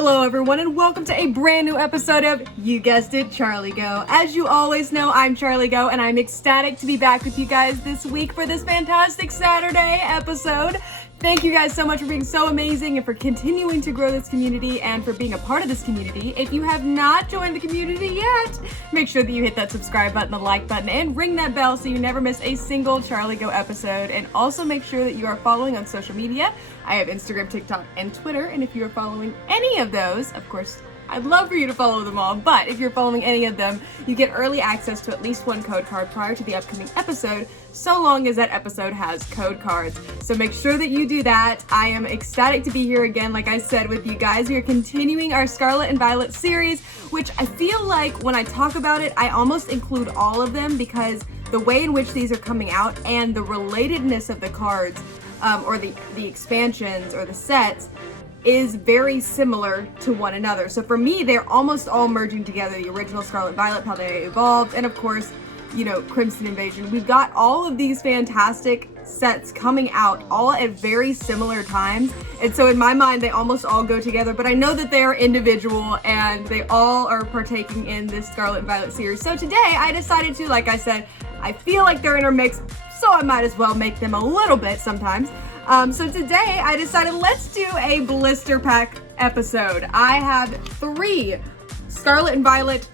Hello everyone and welcome to a brand new episode of, you guessed it, Charlie Geaux. As you always know, I'm Charlie Geaux and I'm ecstatic to be back with you guys this week for this fantastic Saturday episode. Thank you guys so much for being so amazing and for continuing to grow this community and for being a part of this community. If you have not joined the community yet, make sure that you hit that subscribe button, the like button, and ring that bell so you never miss a single Charlie Geaux episode. And also make sure that you are following on social media. I have Instagram, TikTok, and Twitter, and if you are following any of those, of course, I'd love for you to follow them all, but if you're following any of them, you get early access to at least one code card prior to the upcoming episode, so long as that episode has code cards. So make sure that you do that. I am ecstatic to be here again, like I said, with you guys. We are continuing our Scarlet and Violet series, which I feel like when I talk about it, I almost include all of them because the way in which these are coming out and the relatedness of the cards, or the expansions or the sets, is very similar to one another. So for me, they're almost all merging together. The original Scarlet Violet, Paldea Evolved, and of course, you know, Crimson Invasion. We've got all of these fantastic sets coming out all at very similar times. And so in my mind, they almost all go together, but I know that they are individual and they all are partaking in this Scarlet and Violet series. So today I decided to, like I said, I feel like they're intermixed, so I might as well make them a little bit sometimes. So today I decided let's do a blister pack episode. I have 3 Scarlet and Violet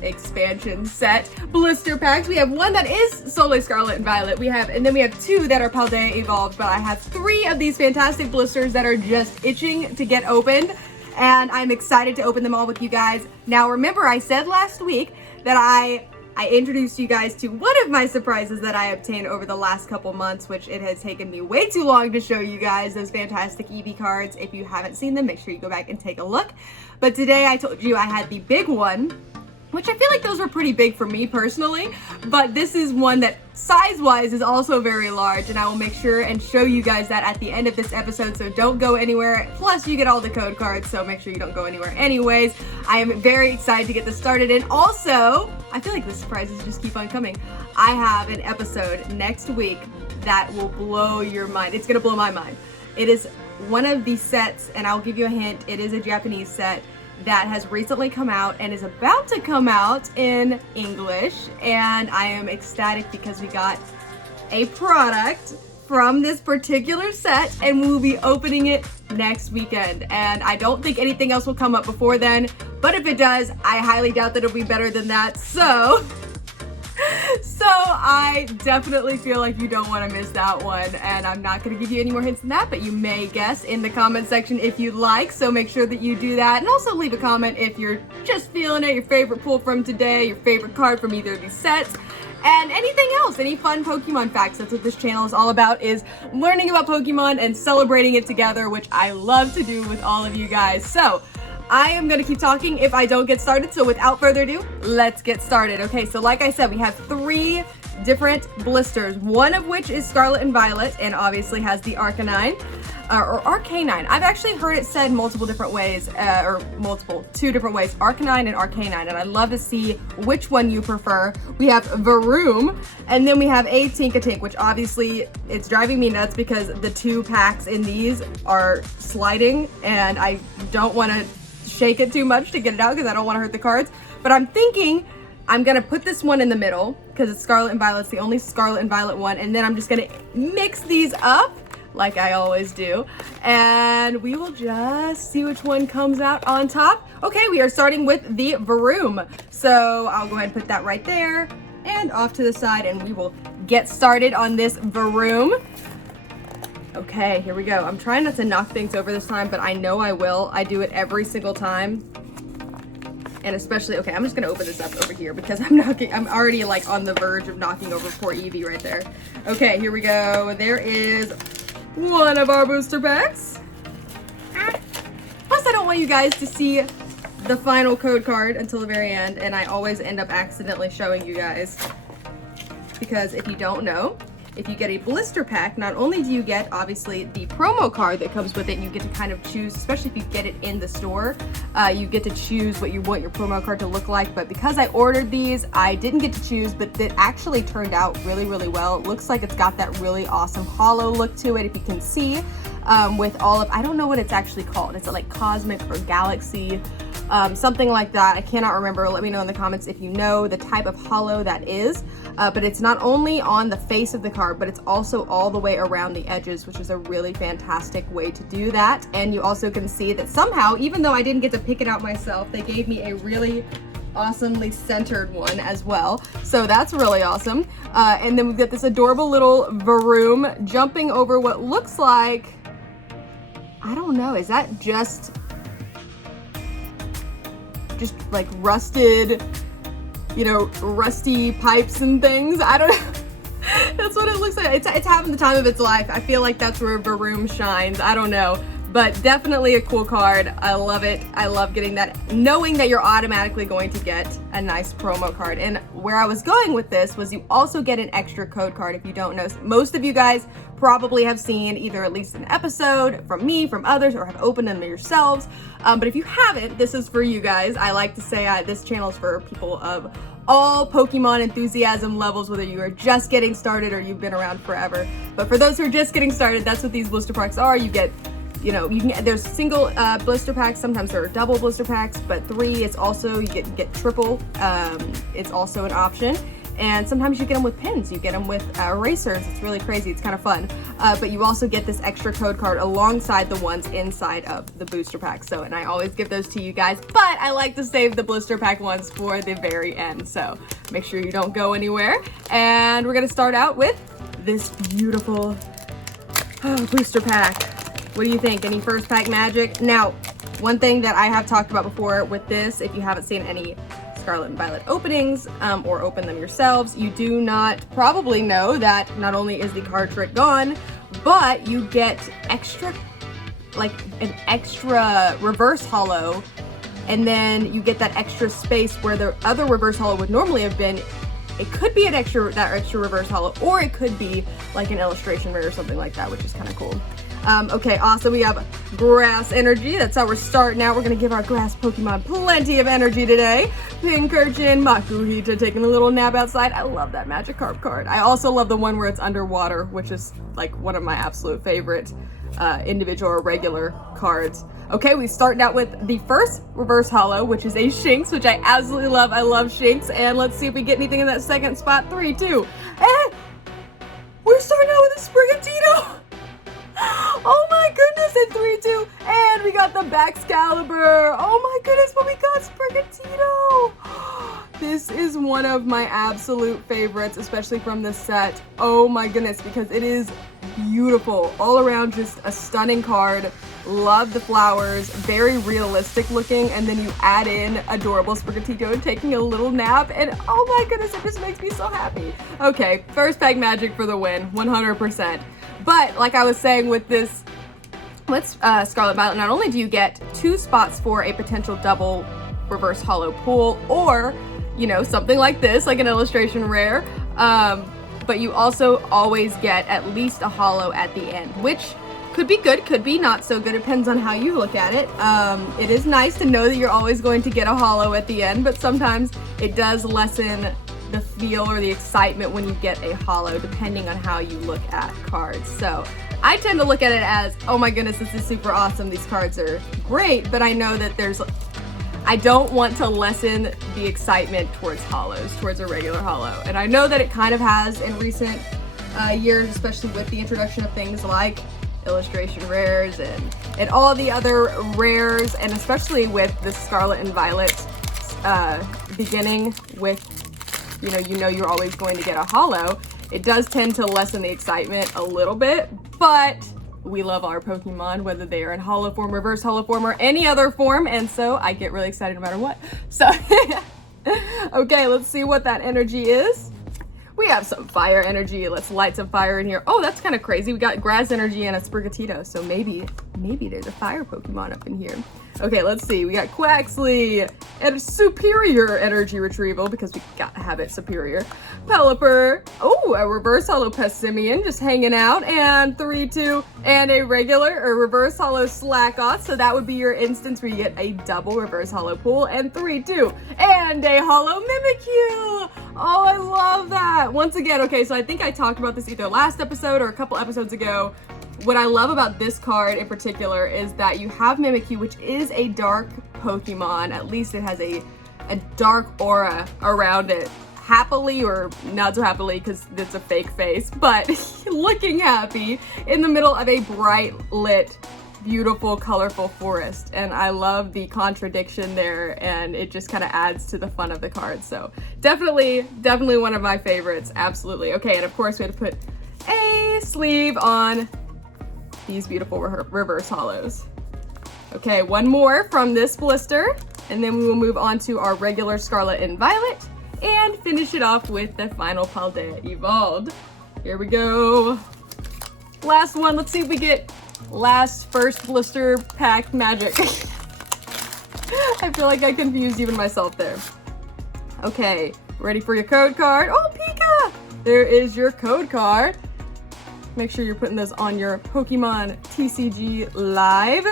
expansion set blister packs. We have one that is solely Scarlet and Violet. And then we have 2 that are Paldea Evolved, but I have 3 of these fantastic blisters that are just itching to get opened, and I'm excited to open them all with you guys. Now remember, I said last week that I introduced you guys to one of my surprises that I obtained over the last couple months, which it has taken me way too long to show you guys those fantastic Eevee cards. If you haven't seen them, make sure you go back and take a look. But today I told you I had the big one, which I feel like those were pretty big for me personally, but this is one that size-wise is also very large, and I will make sure and show you guys that at the end of this episode, so don't go anywhere. Plus, you get all the code cards, so make sure you don't go anywhere anyways. I am very excited to get this started, and also, I feel like the surprises just keep on coming. I have an episode next week that will blow your mind. It's gonna blow my mind. It is one of these sets, and I'll give you a hint, it is a Japanese set that has recently come out and is about to come out in English, and I am ecstatic because we got a product from this particular set and we'll be opening it next weekend, and I don't think anything else will come up before then, but if it does, I highly doubt that it'll be better than that. So I definitely feel like you don't want to miss that one, and I'm not going to give you any more hints than that, but you may guess in the comment section if you'd like, so make sure that you do that, and also leave a comment if you're just feeling it, your favorite pull from today, your favorite card from either of these sets, and anything else, any fun Pokemon facts. That's what this channel is all about, is learning about Pokemon and celebrating it together, which I love to do with all of you guys. So I am going to keep talking if I don't get started, so without further ado, let's get started. Okay, so like I said, we have 3 different blisters, one of which is Scarlet and Violet, and obviously has the Arcanine, or Arcanine. I've actually heard it said multiple different ways, 2 different ways, Arcanine and Arcanine, and I'd love to see which one you prefer. We have Varoom, and then we have a Tinkatink, which obviously, it's driving me nuts because the 2 packs in these are sliding, and I don't want to shake it too much to get it out because I don't want to hurt the cards, but I'm thinking I'm gonna put this one in the middle because it's Scarlet and Violet. It's the only Scarlet and Violet one, and then I'm just gonna mix these up like I always do, and we will just see which one comes out on top. Okay, we are starting with the Varoom, so I'll go ahead and put that right there and off to the side, and we will get started on this Varoom. Okay, here we go. I'm trying not to knock things over this time, but I know I will. I do it every single time. And especially, okay, I'm just gonna open this up over here because I'm already like on the verge of knocking over poor Eevee right there. Okay, here we go. There is one of our booster packs. Plus, I don't want you guys to see the final code card until the very end, and I always end up accidentally showing you guys. Because if you don't know, if you get a blister pack, not only do you get obviously the promo card that comes with it, you get to kind of choose, especially if you get it in the store, you get to choose what you want your promo card to look like. But because I ordered these, I didn't get to choose, but it actually turned out really, really well. It looks like it's got that really awesome hollow look to it, if you can see. with all of, I don't know what it's actually called. It's like cosmic or galaxy, something like that. I cannot remember. Let me know in the comments if you know the type of holo that is. But it's not only on the face of the card, but it's also all the way around the edges, which is a really fantastic way to do that. And you also can see that somehow, even though I didn't get to pick it out myself, they gave me a really awesomely centered one as well. So that's really awesome. And then we've got this adorable little Varoom jumping over what looks like, I don't know, is that just like rusted, you know, rusty pipes and things? I don't know. That's what it looks like. It's having the time of its life. I feel like that's where Varoom shines. I don't know. But definitely a cool card. I love it. I love getting that, knowing that you're automatically going to get a nice promo card. And where I was going with this was you also get an extra code card if you don't know. Most of you guys probably have seen either at least an episode from me, from others, or have opened them yourselves. But if you haven't, this is for you guys. I like to say this channel is for people of all Pokemon enthusiasm levels, whether you are just getting started or you've been around forever. But for those who are just getting started, that's what these blister packs are. You get, you know, you can, there's single blister packs, sometimes there are double blister packs, but 3 it's also, you get triple, it's also an option. And sometimes you get them with pins, you get them with erasers. It's really crazy, it's kind of fun. But you also get this extra code card alongside the ones inside of the booster pack. So, and I always give those to you guys, but I like to save the blister pack ones for the very end. So make sure you don't go anywhere. And we're gonna start out with this beautiful booster pack. What do you think? Any first pack magic? Now, one thing that I have talked about before with this, if you haven't seen any Scarlet and Violet openings or open them yourselves, you do not probably know that not only is the card trick gone, but you get extra, like an extra reverse holo, and then you get that extra space where the other reverse holo would normally have been. It could be that extra reverse holo, or it could be like an illustration rare or something like that, which is kind of cool. Okay, awesome. We have grass energy. That's how we're starting out. We're going to give our grass Pokemon plenty of energy today. Pincurchin, Makuhita taking a little nap outside. I love that Magikarp card. I also love the one where it's underwater, which is like one of my absolute favorite individual or regular cards. Okay, we started out with the first reverse holo, which is a Shinx, which I absolutely love. I love Shinx. And let's see if we get anything in that second spot. 3, 2, and we're starting out with a Sprigatito. Oh my goodness, in 3, 2, and we got the Baxcalibur. Oh my goodness, but we got Sprigatito. This is one of my absolute favorites, especially from this set. Oh my goodness, because it is beautiful. All around, just a stunning card. Love the flowers, very realistic looking, and then you add in adorable Sprigatito taking a little nap, and oh my goodness, it just makes me so happy. Okay, first pack magic for the win, 100%. But like I was saying with this, with Scarlet Violet, not only do you get 2 spots for a potential double reverse holo pull, or, you know, something like this, like an illustration rare, but you also always get at least a holo at the end, which could be good, could be not so good, depends on how you look at it. It is nice to know that you're always going to get a holo at the end, but sometimes it does lessen the feel or the excitement when you get a holo, depending on how you look at cards. So I tend to look at it as, oh my goodness, this is super awesome, these cards are great, but I know that I don't want to lessen the excitement towards holos, towards a regular holo. And I know that it kind of has in recent years, especially with the introduction of things like illustration rares and all the other rares, and especially with the Scarlet and Violet beginning with, you know you're always going to get a holo. It does tend to lessen the excitement a little bit, but we love our Pokemon, whether they are in holo form, reverse holo form, or any other form, and so I get really excited no matter what. So, okay, let's see what that energy is. We have some fire energy. Let's light some fire in here. Oh, that's kind of crazy. We got grass energy and a Sprigatito, so maybe there's a fire Pokemon up in here. Okay, let's see. We got Quaxly and superior energy retrieval because we gotta have it superior. Pelipper. Oh, a reverse holo Pessimian just hanging out. And 3, 2, and a regular or reverse holo Slackoth. So that would be your instance where you get a double reverse holo pool. And 3, 2, and a holo Mimikyu. Oh, I love that. Once again, okay, so I think I talked about this either last episode or a couple episodes ago. what I love about this card in particular is that you have Mimikyu, which is a dark Pokemon. At least it has a dark aura around it. Happily, or not so happily because it's a fake face, but looking happy in the middle of a bright lit, beautiful, colorful forest. And I love the contradiction there, and it just kind of adds to the fun of the card. So definitely one of my favorites. Absolutely. Okay, and of course we have to put a sleeve on these beautiful reverse holos. Okay, one more from this blister, and then we will move on to our regular Scarlet and Violet and finish it off with the final Paldea Evolved. Here we go. Last one. Let's see if we get first blister pack magic. I feel like I confused even myself there. Okay, ready for your code card? Oh, Pika! There is your code card. Make sure you're putting those on your Pokemon TCG Live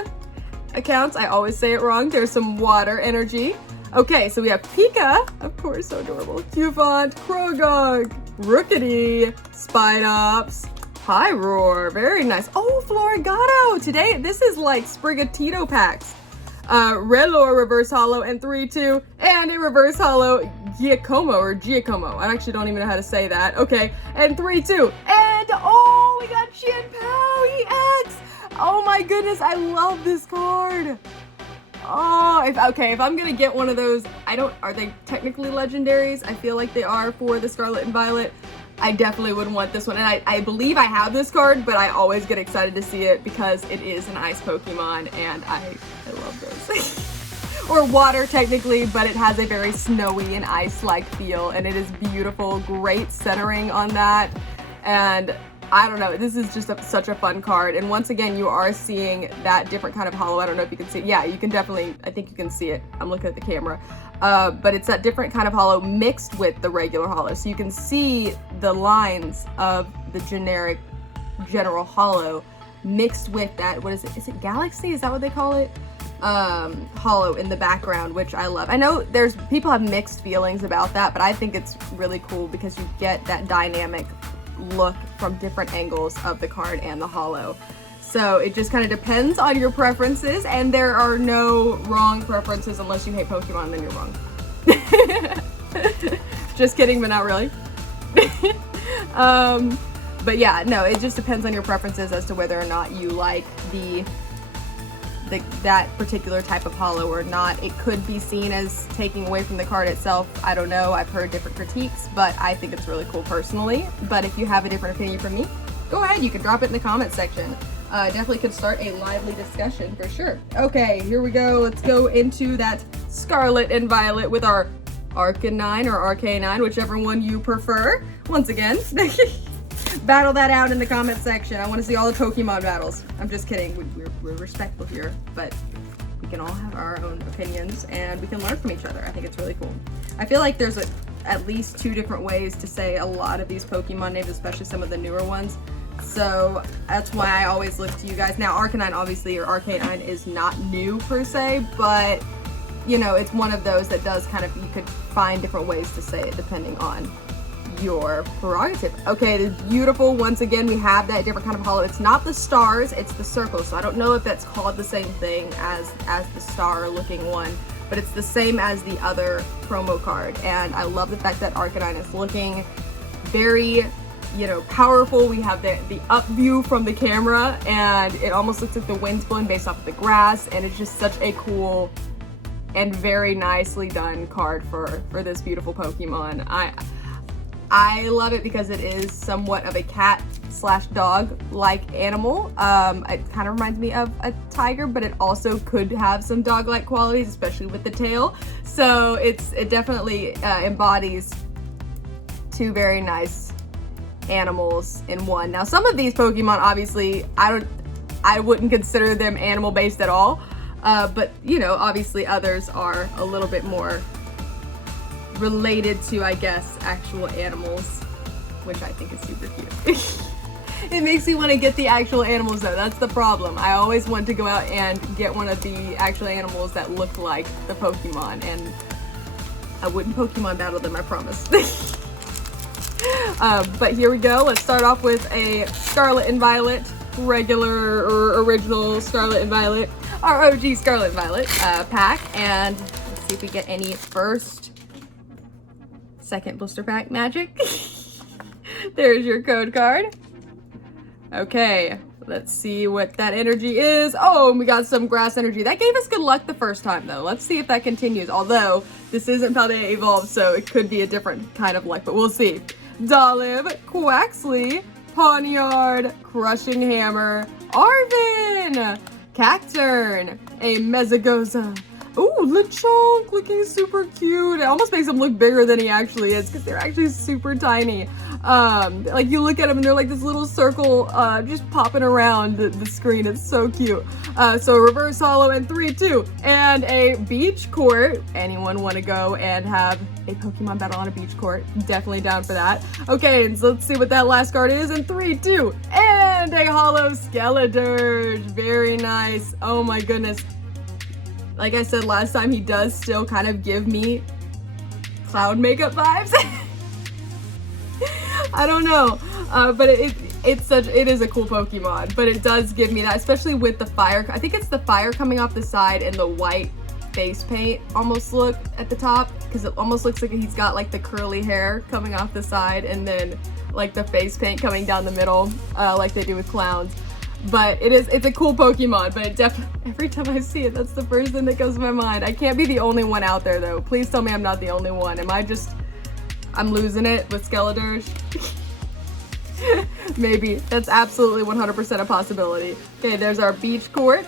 accounts. I always say it wrong. There's some water energy. Okay, so we have Pika, of course, so adorable. Cufant, Krogog, Rookity, Spidops, Pyroar, very nice. Oh, Florigato! Today, this is like Sprigatito packs. Redlore reverse holo and 3-2, and a reverse holo Giacomo. I actually don't even know how to say that. Okay, and 3-2, and oh, we got Chien-Pao EX! Oh my goodness, I love this card. Oh, if I'm gonna get one of those, are they technically legendaries? I feel like they are for the Scarlet and Violet. I definitely would want this one, and I believe I have this card, but I always get excited to see it because it is an ice Pokemon, and I love those. Or water technically, but it has a very snowy and ice-like feel, and it is beautiful. Great centering on that, and I don't know, this is just such a fun card. And once again, you are seeing that different kind of holo. I don't know if you can see it. Yeah, you can definitely, I think you can see it. I'm looking at the camera. But it's that different kind of holo mixed with the regular holo. So you can see the lines of the general holo mixed with that, what is it? Is it Galaxy? Is that what they call it? Holo in the background, which I love. I know people have mixed feelings about that, but I think it's really cool because you get that dynamic look from different angles of the card and the holo. So it just kind of depends on your preferences, and there are no wrong preferences unless you hate Pokemon, then you're wrong. Just kidding, but not really. But yeah, no, it just depends on your preferences as to whether or not you like that particular type of holo or not. It could be seen as taking away from the card itself. I don't know. I've heard different critiques, but I think it's really cool personally. But if you have a different opinion from me, go ahead. You can drop it in the comment section. Definitely could start a lively discussion for sure. Okay, here we go. Let's go into that Scarlet and Violet with our Arcanine or Arcanine, whichever one you prefer. Once again, battle that out in the comment section. I want to see all the Pokemon battles. I'm just kidding. We're respectful here, but we can all have our own opinions and we can learn from each other. I think it's really cool. I feel like there's at least 2 different ways to say a lot of these Pokemon names, especially some of the newer ones. So that's why I always look to you guys. Now, Arcanine, obviously, or Arcanine is not new per se, but you know, it's one of those that does kind of, you could find different ways to say it depending on your prerogative. Okay, it is beautiful. Once again, we have that different kind of holo. It's not the stars, it's the circles. So I don't know if that's called the same thing as the star looking one, but it's the same as the other promo card. And I love the fact that Arcanine is looking very, you know, powerful. We have the up view from the camera, and it almost looks like the wind's blowing based off of the grass, and it's just such a cool and very nicely done card for this beautiful Pokemon. I love it because it is somewhat of a cat/dog-like animal. It kind of reminds me of a tiger, but it also could have some dog-like qualities, especially with the tail. So it definitely embodies 2 very nice animals in one. Now, some of these Pokemon, obviously, I wouldn't consider them animal-based at all. But, you know, obviously others are a little bit more related to, I guess, actual animals, which I think is super cute. It makes me want to get the actual animals though. That's the problem. I always want to go out and get one of the actual animals that look like the Pokemon, and I wouldn't Pokemon battle them, I promise. But here we go. Let's start off with a Scarlet and Violet regular or original Scarlet and Violet, our OG Scarlet and Violet pack. And let's see if we get any second blister pack magic. There's your code card. Okay, let's see what that energy is. Oh, and we got some grass energy. That gave us good luck the first time though. Let's see if that continues. Although this isn't Paldea evolved, so it could be a different kind of luck, but we'll see. Dolliv, Quaxley, Pawniard, Crushing Hammer, Arvin, Cacturn, a Mezagoza. Ooh, Lechonk looking super cute. It almost makes him look bigger than he actually is because they're actually super tiny. Like you look at them and they're like this little circle just popping around the screen. It's so cute. So a reverse holo and 3-2 and a beach court. Anyone want to go and have a Pokemon battle on a beach court? Definitely down for that. Okay, and so let's see what that last card is in 3-2 and a holo Skeledirge. Very nice. Oh my goodness. Like I said last time, he does still kind of give me cloud makeup vibes. I don't know, but it is a cool Pokemon, but it does give me that, especially with the fire. I think it's the fire coming off the side and the white face paint almost look at the top, because it almost looks like he's got like the curly hair coming off the side and then like the face paint coming down the middle, like they do with clowns. But it's a cool Pokemon, but it definitely, every time I see it, that's the first thing that comes to my mind. I can't be the only one out there though. Please tell me I'm not the only one. I'm losing it with Skeledirge? Maybe. That's absolutely 100% a possibility. Okay, there's our beach court.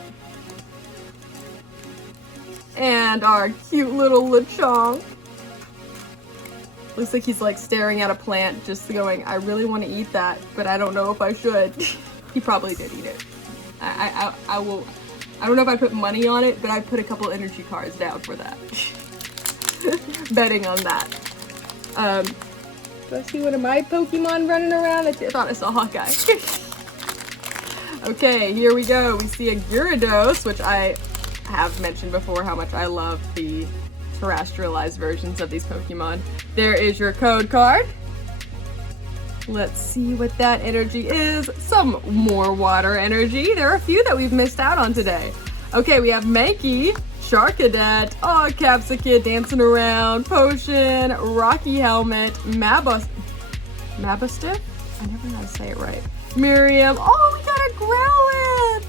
And our cute little Lechonk. Looks like he's like staring at a plant, just going, I really want to eat that, but I don't know if I should. He probably did eat it. I don't know if I put money on it, but I put a couple energy cards down for that. Betting on that. Do I see one of my Pokemon running around? I thought I saw Hawkeye. Okay, here we go. We see a Gyarados, which I have mentioned before how much I love the terrestrialized versions of these Pokemon. There is your code card. Let's see what that energy is. Some more water energy. There are a few that we've missed out on today. Okay, we have Mankey, Charcadet, oh, Capsakid dancing around, Potion, Rocky Helmet, Mabustiff? I never know how to say it right. Miriam, oh, we got a Growlithe!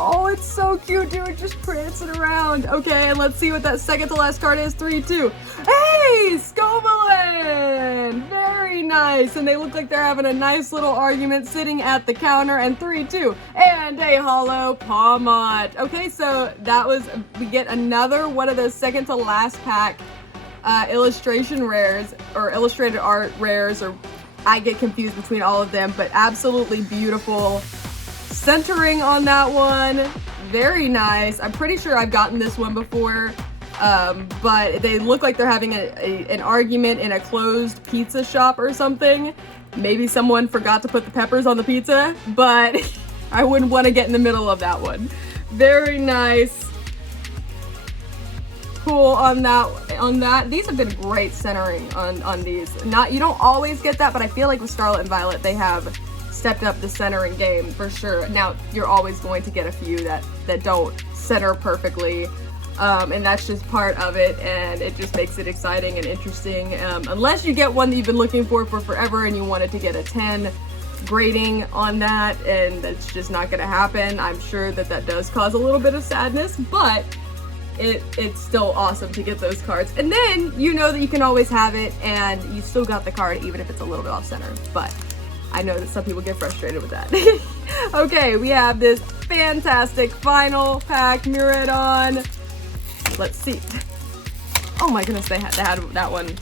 Oh, it's so cute, dude, just prancing around. Okay, and let's see what that second to last card is. 3-2. Hey, Scovillain! Very nice. And they look like they're having a nice little argument sitting at the counter. And 3-2. And a holo Pawmot. Okay, so that was, we get another one of those second to last pack illustration rares, or illustrated art rares, or I get confused between all of them, but absolutely beautiful. Centering on that one, very nice. I'm pretty sure I've gotten this one before, but they look like they're having an argument in a closed pizza shop or something. Maybe someone forgot to put the peppers on the pizza, but I wouldn't want to get in the middle of that one. Very nice. Cool on that. These have been great centering on these. You don't always get that, but I feel like with Scarlet and Violet, they have stepped up the centering game for sure. Now you're always going to get a few that don't center perfectly, and that's just part of it, and it just makes it exciting and interesting, unless you get one that you've been looking for forever and you wanted to get a 10 grading on that, and that's just not going to happen. I'm sure that does cause a little bit of sadness, but it's still awesome to get those cards, and then you know that you can always have it and you still got the card even if it's a little bit off center. But I know that some people get frustrated with that. Okay, we have this fantastic final pack, Miraidon. Let's see. Oh my goodness, they had that one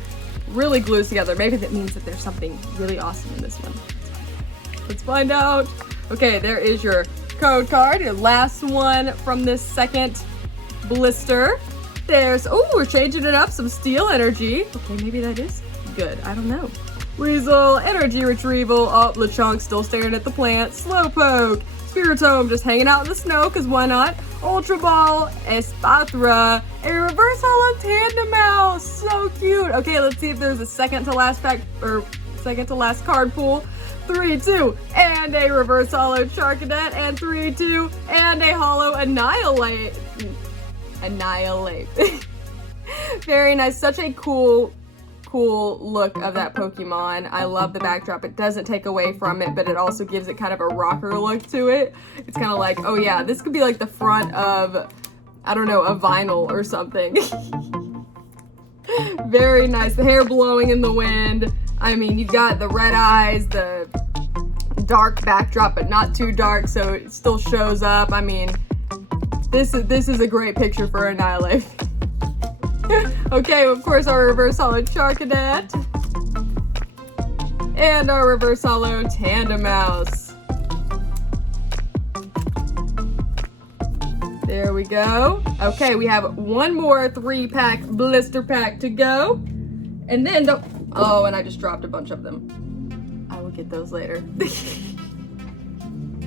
really glued together. Maybe that means that there's something really awesome in this one. Let's find out. Okay, there is your code card, your last one from this second blister. There's, oh, we're changing it up, some steel energy. Okay, maybe that is good, I don't know. Weasel, energy retrieval, oh, Lechonk still staring at the plant, Slowpoke, Spiritomb just hanging out in the snow, cause why not? Ultra Ball, Espathra, a reverse holo Tandem Mouse, so cute. Okay, let's see if there's a second to last pack, or second to last card pool. 3, 2, and a reverse holo Charcadet, and 3, 2, and a holo Annihilate. Very nice. Such a cool look of that Pokemon. I love the backdrop. It doesn't take away from it, but it also gives it kind of a rocker look to it. It's kind of like, oh yeah, this could be like the front of, I don't know, a vinyl or something. Very nice. The hair blowing in the wind. I mean, you've got the red eyes, the dark backdrop, but not too dark, so it still shows up. I mean, this is a great picture for Annihilate. Okay, of course, our reverse holo Charcadet. And our reverse holo Tandemaus. There we go. Okay, we have one more 3-pack blister pack to go. And then, oh, and I just dropped a bunch of them. I will get those later.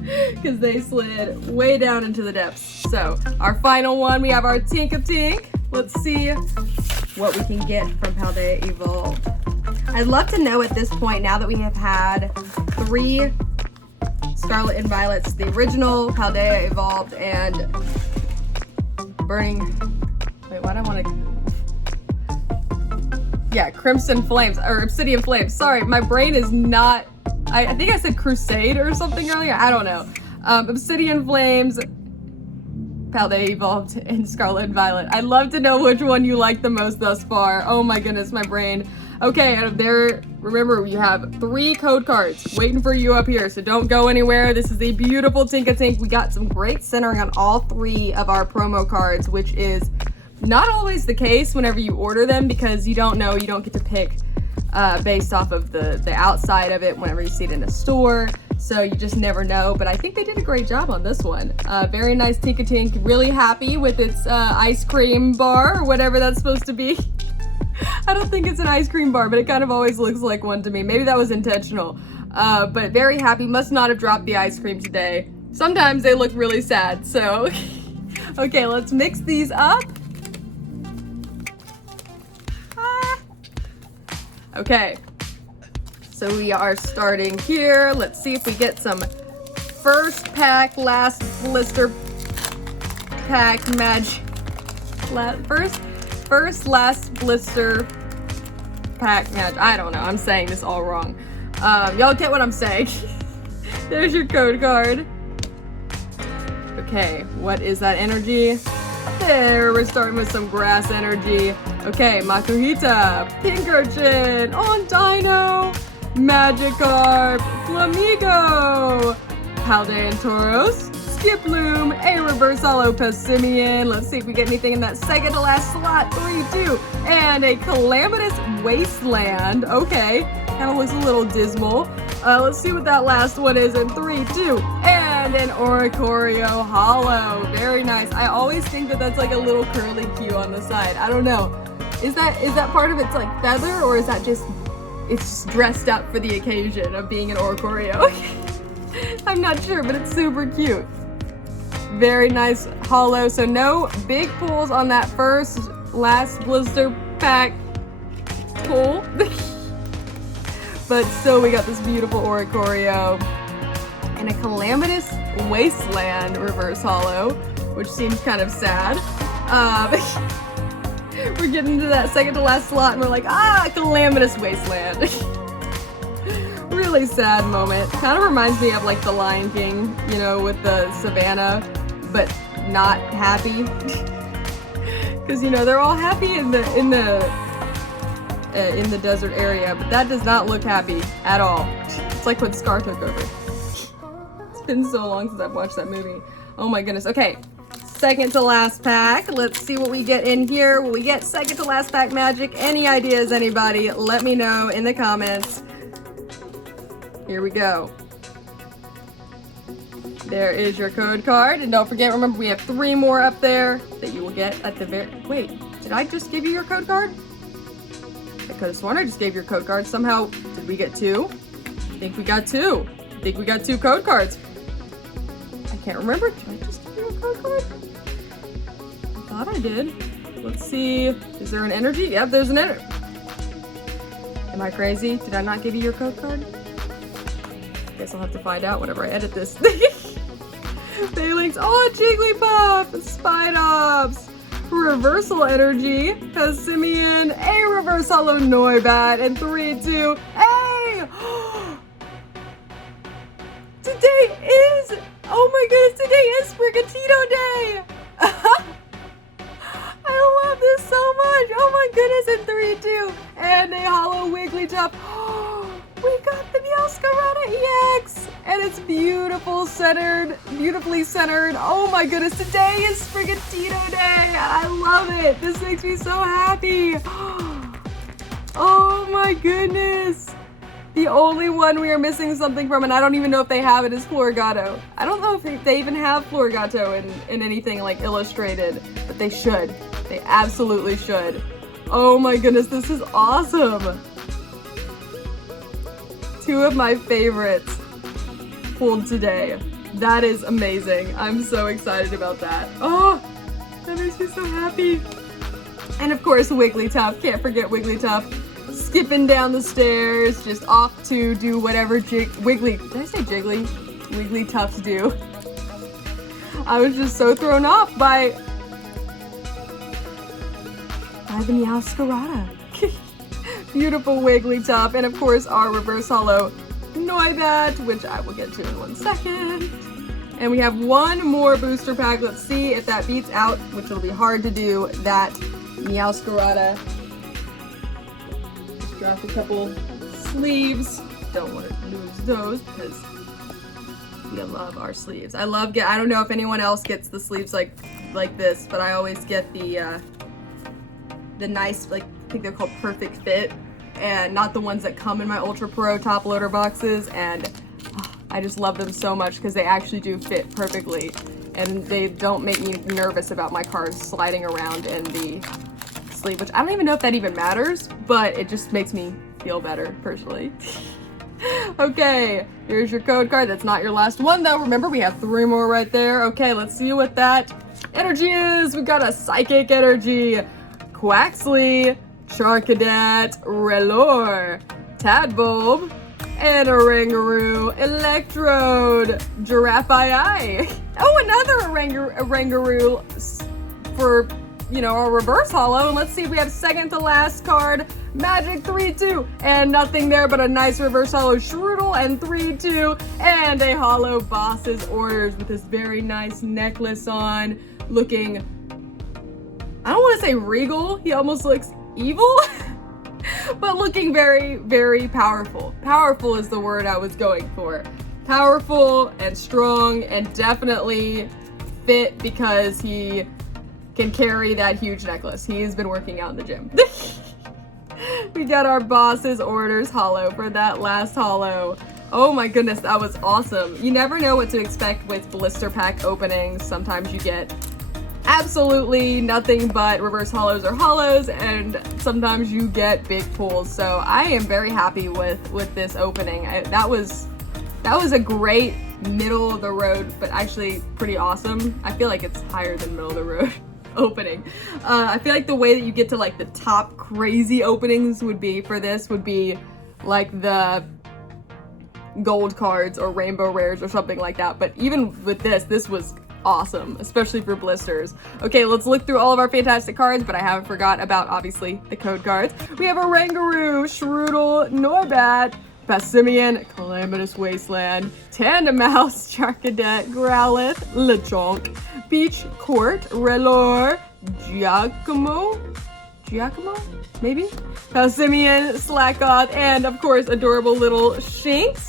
Because they slid way down into the depths. So, our final one, we have our Tink-a-Tink. Let's see what we can get from Paldea Evolved. I'd love to know at this point, now that we have had 3 Scarlet and Violets, the original, Paldea Evolved, and Burning... Wait, why do I want to... Yeah, Crimson Flames, or Obsidian Flames. Sorry, my brain is not... I think I said Crusade or something earlier. I don't know. Obsidian Flames, Paldea Evolved, and Scarlet and Violet. I'd love to know which one you like the most thus far. Oh my goodness, my brain. Okay, out of there, remember, you have 3 code cards waiting for you up here, so don't go anywhere. This is a beautiful Tink-a-Tink. We got some great centering on all 3 of our promo cards, which is not always the case whenever you order them, because you don't know, you don't get to pick based off of the outside of it whenever you see it in a store. So you just never know, but I think they did a great job on this one. Very nice Tink-a-Tink, really happy with its ice cream bar, or whatever that's supposed to be. I don't think it's an ice cream bar, but it kind of always looks like one to me. Maybe that was intentional. But very happy, must not have dropped the ice cream today. Sometimes they look really sad, so. Okay, let's mix these up. Okay. So we are starting here. Let's see if we get some first pack, last blister pack magic. First, last blister pack magic. I don't know. I'm saying this all wrong. Y'all get what I'm saying. There's your code card. Okay, what is that energy? There, we're starting with some grass energy. Okay, Makuhita, Pinkerchin, On Dino, Magikarp, Flamigo, Paldea and Tauros, Skiploom, a reverse holo Passimian. Let's see if we get anything in that second to last slot. 3, 2, and a Calamitous Wasteland. Okay, kind of looks a little dismal. Let's see what that last one is in 3, 2, and an Oricorio holo. Very nice. I always think that that's like a little curly Q on the side. I don't know. Is that part of its like feather, or is that just it's dressed up for the occasion of being an Oricorio? I'm not sure, but it's super cute. Very nice holo. So no big pulls on that last blister pack pull. But still, we got this beautiful Oricorio and a Calamitous Wasteland reverse holo, which seems kind of sad. We're getting to that second to last slot, and we're like, Calamitous Wasteland. Really sad moment. Kind of reminds me of like the Lion King, you know, with the savannah, but not happy. Because you know they're all happy in the desert area, but that does not look happy at all. It's like when Scar took over. It's been so long since I've watched that movie. Oh my goodness. Okay, second to last pack. Let's see what we get in here. Will we get second to last pack magic? Any ideas, anybody? Let me know in the comments. Here we go. There is your code card, and don't forget, remember we have 3 more up there that you will get at the very. Wait, did I just give you your code card? I could have sworn I just gave your code card. Somehow, did we get 2? I think we got 2. I think we got 2 code cards. I can't remember. Did I just give you a code card? I thought I did. Let's see. Is there an energy? Yep, there's an energy. Am I crazy? Did I not give you your code card? Guess I'll have to find out whenever I edit this. Phalanx, oh, Jigglypuff, Spidops, Reversal Energy, Passimian, a Reverse Holo Noibat, and 3-2, hey! Today is, oh my goodness, today is Sprigatito Day! I love this so much, oh my goodness, and 3-2, and a Holo Wigglytuff. We got the Meowscarada EX, and it's beautifully centered. Oh my goodness, today is Sprigatito Day. I love it. This makes me so happy. Oh my goodness. The only one we are missing something from, and I don't even know if they have it, is Florigato. I don't know if they even have Florigato in anything like illustrated, but they should. They absolutely should. Oh my goodness, this is awesome. Two of my favorites pulled today. That is amazing. I'm so excited about that. Oh, that makes me so happy. And of course, Wigglytuff. Can't forget Wigglytuff. Skipping down the stairs, just off to do whatever did I say Jiggly? Wigglytuffs do. I was just so thrown off by the Meowscarada. Beautiful Wigglytuff, and of course our Reverse Holo Noibat, which I will get to in 1 second. And we have one more booster pack. Let's see if that beats out, which will be hard to do, that Meowscarada. Just drop a couple sleeves. Don't want to lose those because we love our sleeves. I don't know if anyone else gets the sleeves like this, but I always get the nice, like, I think they're called Perfect Fit, and not the ones that come in my Ultra Pro top loader boxes, and I just love them so much because they actually do fit perfectly, and they don't make me nervous about my cards sliding around in the sleeve, which I don't even know if that even matters, but it just makes me feel better, personally. Okay, here's your code card. That's not your last one, though. Remember, we have 3 more right there. Okay, let's see what that energy is. We've got a Psychic Energy, Quaxly, Charcadet, Relore, Tadbulb, and a Rangaroo, Electrode, Giraffe-eye. Oh, another Rangaroo for, you know, our Reverse Holo. And let's see if we have second to last card, Magic 3-2, and nothing there but a nice Reverse Holo Shroodle, and 3-2, and a Holo Boss's Orders with this very nice necklace on, looking, I don't want to say regal, he almost looks evil, but looking very, very powerful. Powerful is the word I was going for. Powerful and strong, and definitely fit because he can carry that huge necklace. He has been working out in the gym. We got our Boss's Orders holo for that last holo. Oh my goodness, that was awesome. You never know what to expect with blister pack openings. Sometimes you get absolutely nothing but reverse holos or holos, and sometimes you get big pulls. So I am very happy with this opening. That was a great middle of the road, but actually pretty awesome. I feel like it's higher than middle of the road opening. I feel like the way that you get to like the top crazy openings would be like the gold cards or rainbow rares or something like that. But even with this was awesome, especially for blisters. Okay, let's look through all of our fantastic cards, but I haven't forgot about, obviously, the code cards. We have a Rangaroo, Shroodle, Noibat, Passimian, Calamitous Wasteland, Tandemaus, Charcadet, Growlithe, Lechonk, Peach Court, Relore, Giacomo, maybe? Passimian, Slackoth, and of course, adorable little Shinx.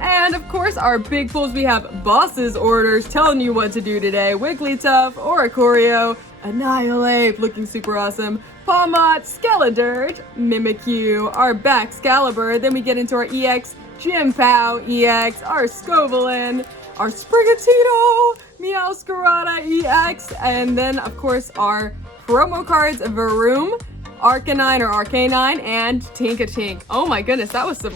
And of course, our big pulls, we have Boss's Orders telling you what to do today. Wigglytuff, Oricorio, Annihilate, looking super awesome. Pawmot, Skeledirge, Mimikyu, our Baxcalibur. Then we get into our EX, Jimpao EX, our Scovillain, our Sprigatito, Meowscarada EX, and then of course our promo cards, Varoom, Arcanine, and Tinkatink. Oh my goodness, those are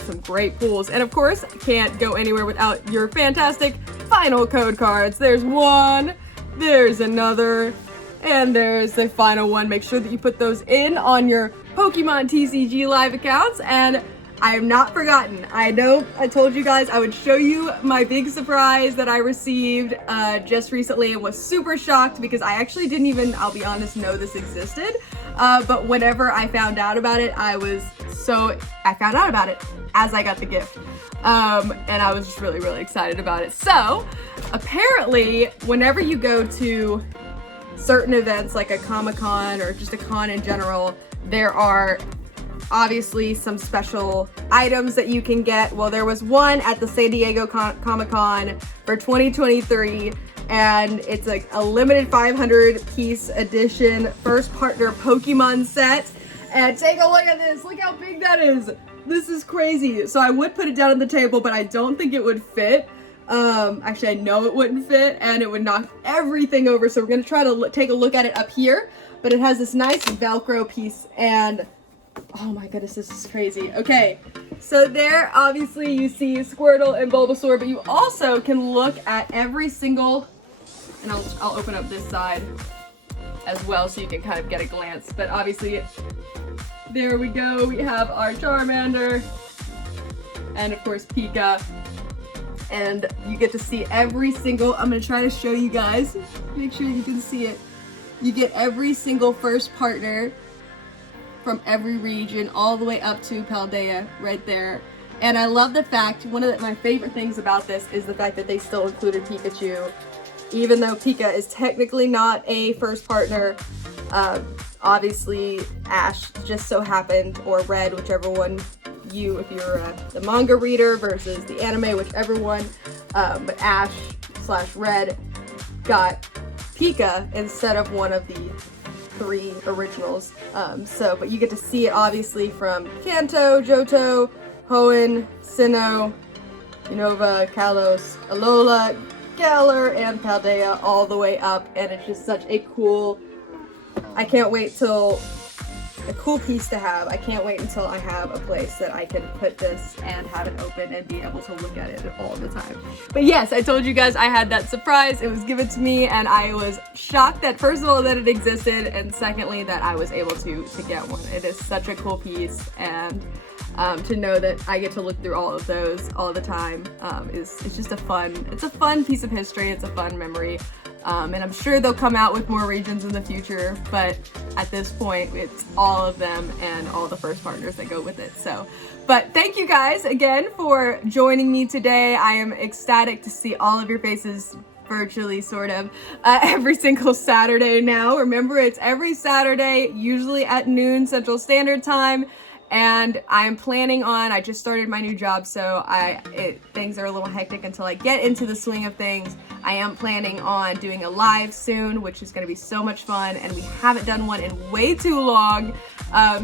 some great pulls. And of course, can't go anywhere without your fantastic final code cards. There's one, there's another, and there's the final one. Make sure that you put those in on your Pokemon TCG live accounts. And I am not forgotten. I know I told you guys I would show you my big surprise that I received just recently and was super shocked because I actually didn't even, I'll be honest, know this existed. But whenever I found out about it, I found out about it as I got the gift. And I was just really, really excited about it. So apparently, whenever you go to certain events like a Comic-Con or just a con in general, there are obviously some special items that you can get. Well, there was one at the San Diego Comic-Con for 2023, and it's like a limited 500 piece edition first partner Pokemon set. And take a look at this. Look how big that is. This is crazy. So I would put it down on the table, but I don't think it would fit. Actually, I know it wouldn't fit, and it would knock everything over. So we're gonna try to take a look at it up here. But it has this nice Velcro piece, and oh my goodness, this is crazy. Okay, so there, obviously, you see Squirtle and Bulbasaur, but you also can look at every single, and I'll open up this side as well so you can kind of get a glance. But obviously, there we go. We have our Charmander, and of course, Pika. And you get to see every single, I'm gonna try to show you guys, make sure you can see it. You get every single first partner from every region all the way up to Paldea right there. And I love the fact, one of my favorite things about this is the fact that they still included Pikachu. Even though Pika is technically not a first partner, obviously Ash just so happened, or Red, whichever one if you're the manga reader versus the anime, whichever one, but Ash/Red got Pika instead of one of the 3 originals. But you get to see it obviously from Kanto, Johto, Hoenn, Sinnoh, Unova, Kalos, Alola, Galar, and Paldea all the way up, and it's just such a cool, I can't wait till, a cool piece to have. I can't wait until I have a place that I can put this and have it open and be able to look at it all the time. But yes, I told you guys I had that surprise. It was given to me, and I was shocked that, first of all, that it existed, and secondly, that I was able to get one. It is such a cool piece, and to know that I get to look through all of those all the time it's just a fun piece of history. It's a fun memory. And I'm sure they'll come out with more regions in the future, but at this point, it's all of them and all the first partners that go with it. So, but thank you guys again for joining me today. I am ecstatic to see all of your faces virtually, sort of, every single Saturday now. Remember, it's every Saturday, usually at noon Central Standard Time. And I'm planning on, I just started my new job, so things are a little hectic until I get into the swing of things. I am planning on doing a live soon, which is going to be so much fun, and we haven't done one in way too long,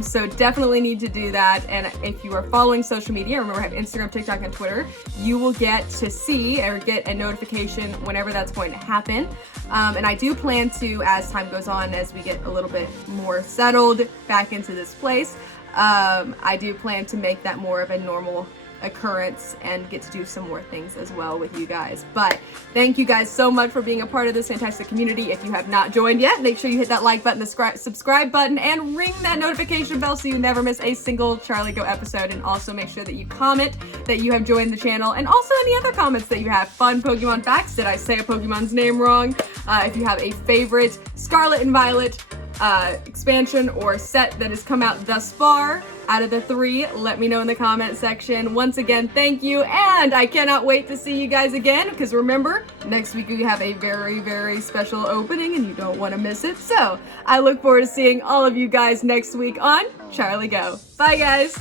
so definitely need to do that. And if you are following social media, remember I have Instagram, TikTok, and Twitter, you will get to see or get a notification whenever that's going to happen. And I do plan to, as time goes on, as we get a little bit more settled back into this place, I do plan to make that more of a normal occurrence and get to do some more things as well with you guys. But thank you guys so much for being a part of this fantastic community. If you have not joined yet, make sure you hit that like button, the subscribe button, and ring that notification bell so you never miss a single Charlie Geaux episode. And also make sure that you comment that you have joined the channel, and also any other comments that you have. Fun Pokemon facts. Did I say a Pokemon's name wrong? If you have a favorite Scarlet and Violet expansion or set that has come out thus far out of the 3, let me know in the comment section. Once again, thank you, and I cannot wait to see you guys again, because remember, next week we have a very, very special opening and you don't want to miss it. So I look forward to seeing all of you guys next week on Charlie Geaux. Bye guys.